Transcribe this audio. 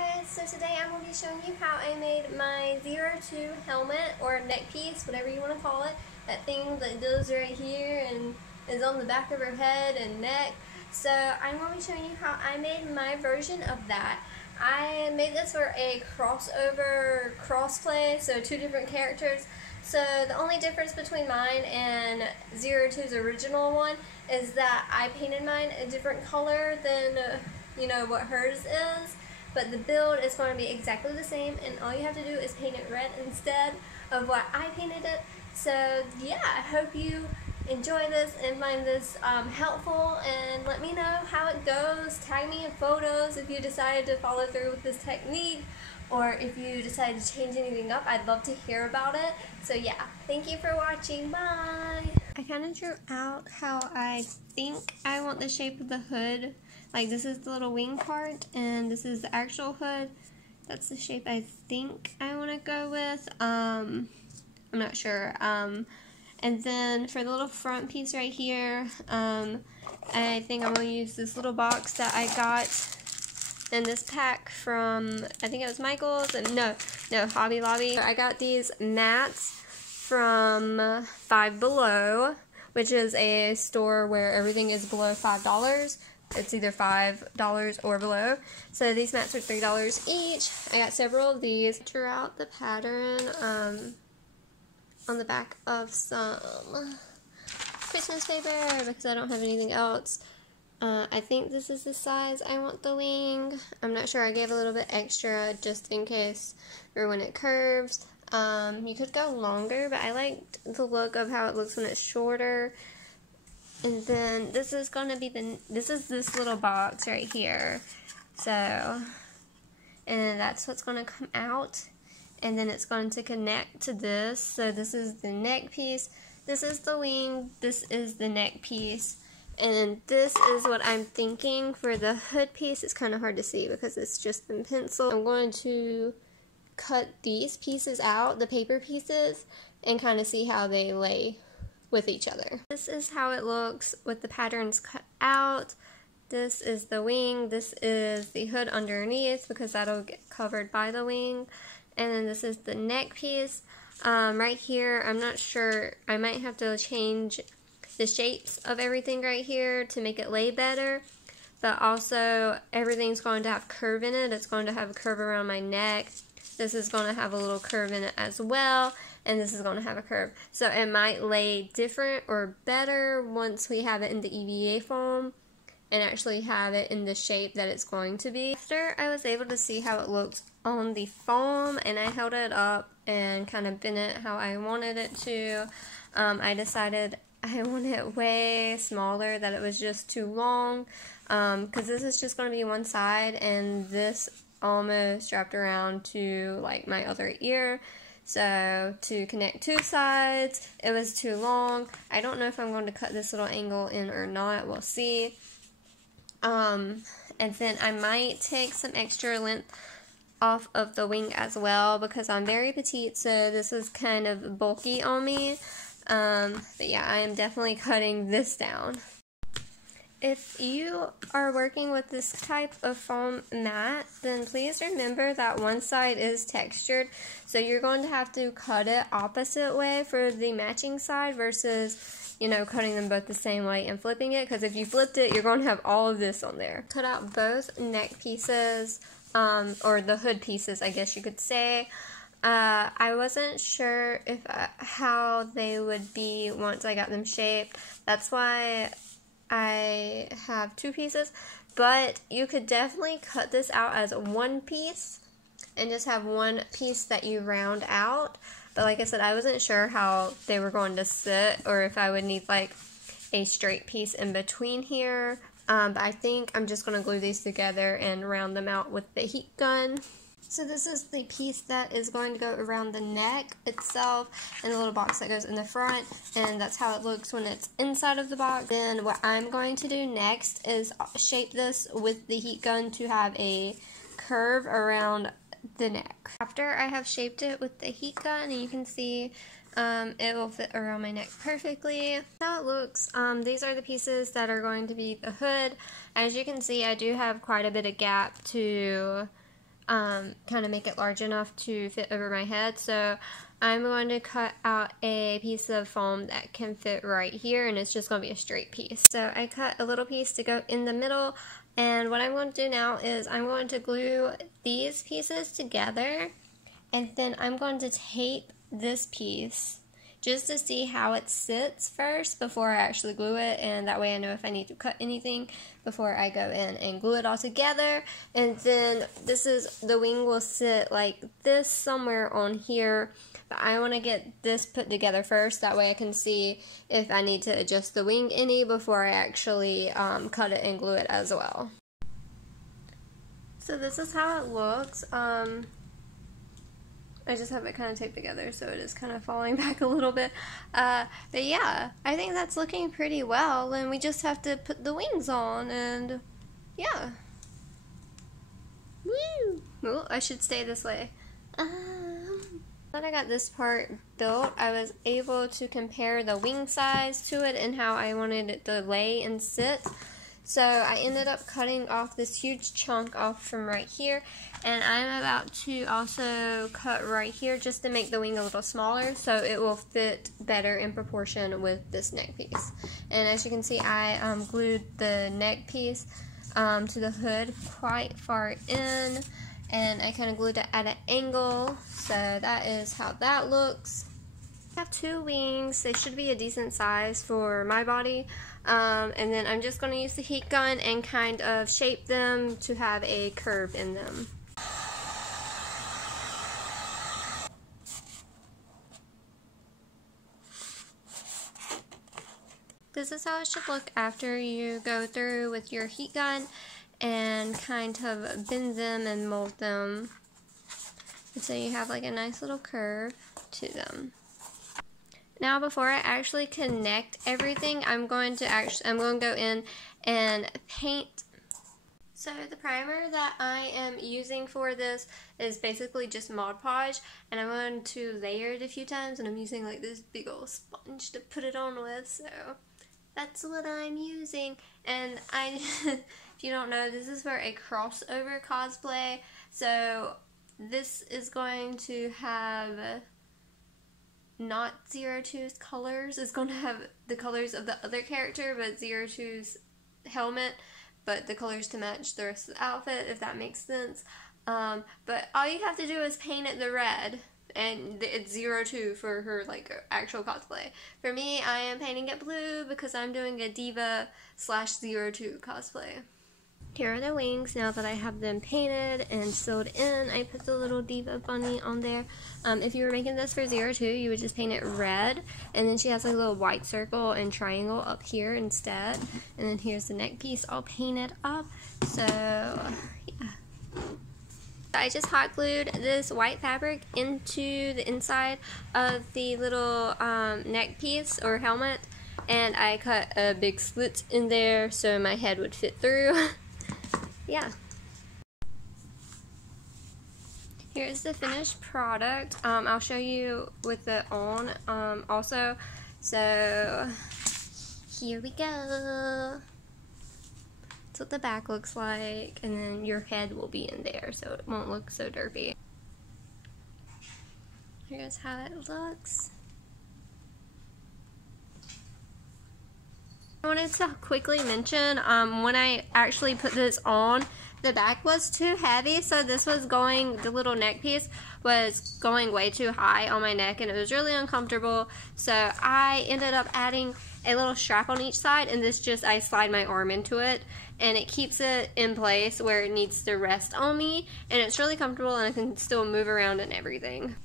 guys, so today I'm going to be showing you how I made my 02 helmet or neck piece, whatever you want to call it. That thing that goes right here and is on the back of her head and neck. So I'm going to be showing you how I made my version of that. I made this for a crossover crossplay, so two different characters. So the only difference between mine and 02's original one is that I painted mine a different color than what hers is, but the build is going to be exactly the same, and all you have to do is paint it red instead of what I painted it. So yeah, I hope you enjoy this and find this helpful, and let me know how it goes. Tag me in photos if you decided to follow through with this technique, or if you decided to change anything up. I'd love to hear about it. So yeah, thank you for watching. Bye! I kind of drew out how I think I want the shape of the hood. Like, this is the little wing part, and this is the actual hood. That's the shape I think I want to go with. I'm not sure. And then for the little front piece right here, I think I'm going to use this little box that I got in this pack from, I think it was Michael's, and no, Hobby Lobby. I got these mats from Five Below, which is a store where everything is below $5. It's either $5 or below. So these mats are $3 each. I got several of these. Drew out the pattern on the back of some Christmas paper because I don't have anything else. I think this is the size I want the wing. I'm not sure. I gave a little bit extra just in case for when it curves. You could go longer, but I liked the look of how it looks when it's shorter. And then this is going to be this little box right here. So, and that's what's going to come out. And then it's going to connect to this. So this is the neck piece. This is the wing. This is the neck piece. And this is what I'm thinking for the hood piece. It's kind of hard to see because it's just in pencil. I'm going to cut these pieces out, the paper pieces, and kind of see how they lay with each other. This is how it looks with the patterns cut out. This is the wing. This is the hood underneath because that'll get covered by the wing. And then this is the neck piece. Right here, I'm not sure. I might have to change the shapes of everything right here to make it lay better. But also, everything's going to have curve in it. It's going to have a curve around my neck. This is going to have a little curve in it as well. And this is going to have a curve. So it might lay different or better once we have it in the EVA foam and actually have it in the shape that it's going to be. After I was able to see how it looks on the foam and I held it up and kind of bent it how I wanted it to, I decided I wanted it way smaller, that it was just too long, because this is just going to be one side and this almost wrapped around to like my other ear. So to connect two sides, it was too long. I don't know if I'm going to cut this little angle in or not. We'll see. And then I might take some extra length off of the wing as well because I'm very petite, so this is kind of bulky on me. But yeah, I am definitely cutting this down. If you are working with this type of foam mat, then please remember that one side is textured, so you're going to have to cut it opposite way for the matching side versus, cutting them both the same way and flipping it, because if you flipped it, you're going to have all of this on there. Cut out both neck pieces, or the hood pieces, I guess you could say. I wasn't sure if how they would be once I got them shaped. That's why I have two pieces, but you could definitely cut this out as one piece and just have one piece that you round out. But like I said, I wasn't sure how they were going to sit or if I would need like a straight piece in between here. But I think I'm just going to glue these together and round them out with the heat gun. So this is the piece that is going to go around the neck itself and the little box that goes in the front, and that's how it looks when it's inside of the box. Then what I'm going to do next is shape this with the heat gun to have a curve around the neck. After I have shaped it with the heat gun, and you can see it will fit around my neck perfectly. That's how it looks. These are the pieces that are going to be the hood. As you can see, I do have quite a bit of gap to kind of make it large enough to fit over my head. So I'm going to cut out a piece of foam that can fit right here, and it's just going to be a straight piece. So I cut a little piece to go in the middle, and what I'm going to do now is I'm going to glue these pieces together, and then I'm going to tape this piece just to see how it sits first before I actually glue it, and that way I know if I need to cut anything before I go in and glue it all together. And then the wing will sit like this somewhere on here, but I want to get this put together first, that way I can see if I need to adjust the wing any before I actually cut it and glue it as well. So this is how it looks. I just have it kind of taped together, so it is kind of falling back a little bit. But yeah, I think that's looking pretty well, and we just have to put the wings on, and yeah. Woo! Well, I should stay this way. When I got this part built, I was able to compare the wing size to it and how I wanted it to lay and sit. So I ended up cutting off this huge chunk off from right here, and I'm about to also cut right here just to make the wing a little smaller so it will fit better in proportion with this neck piece. And as you can see, I glued the neck piece to the hood quite far in, and I kind of glued it at an angle, so that is how that looks. I have two wings. They should be a decent size for my body, and then I'm just going to use the heat gun and kind of shape them to have a curve in them. This is how it should look after you go through with your heat gun and kind of bend them and mold them, and so you have like a nice little curve to them. Now, before I actually connect everything, I'm going to go in and paint. So the primer that I am using for this is basically just Mod Podge, and I'm going to layer it a few times, and I'm using like this big old sponge to put it on with, so that's what I'm using. And if you don't know, this is for a crossover cosplay, so this is going to have not 02's colors. It's going to have the colors of the other character, but 02's helmet, but the colors to match the rest of the outfit, if that makes sense. But all you have to do is paint it the red, and it's 02 for her like actual cosplay. For me, I am painting it blue because I'm doing a d.va /02 cosplay. Here are the wings. Now that I have them painted and sewed in, I put the little d.va bunny on there. If you were making this for 02, you would just paint it red, and then she has like a little white circle and triangle up here instead. And then here's the neck piece all painted up. So yeah. I just hot glued this white fabric into the inside of the little neck piece or helmet, and I cut a big slit in there so my head would fit through. Yeah. Here's the finished product. I'll show you with it on also. So here we go. That's what the back looks like, and then your head will be in there so it won't look so derpy. Here's how it looks. I wanted to quickly mention, when I actually put this on, the back was too heavy, so the little neck piece was going way too high on my neck, and it was really uncomfortable, so I ended up adding a little strap on each side, and I slide my arm into it, and it keeps it in place where it needs to rest on me, and it's really comfortable, and I can still move around and everything.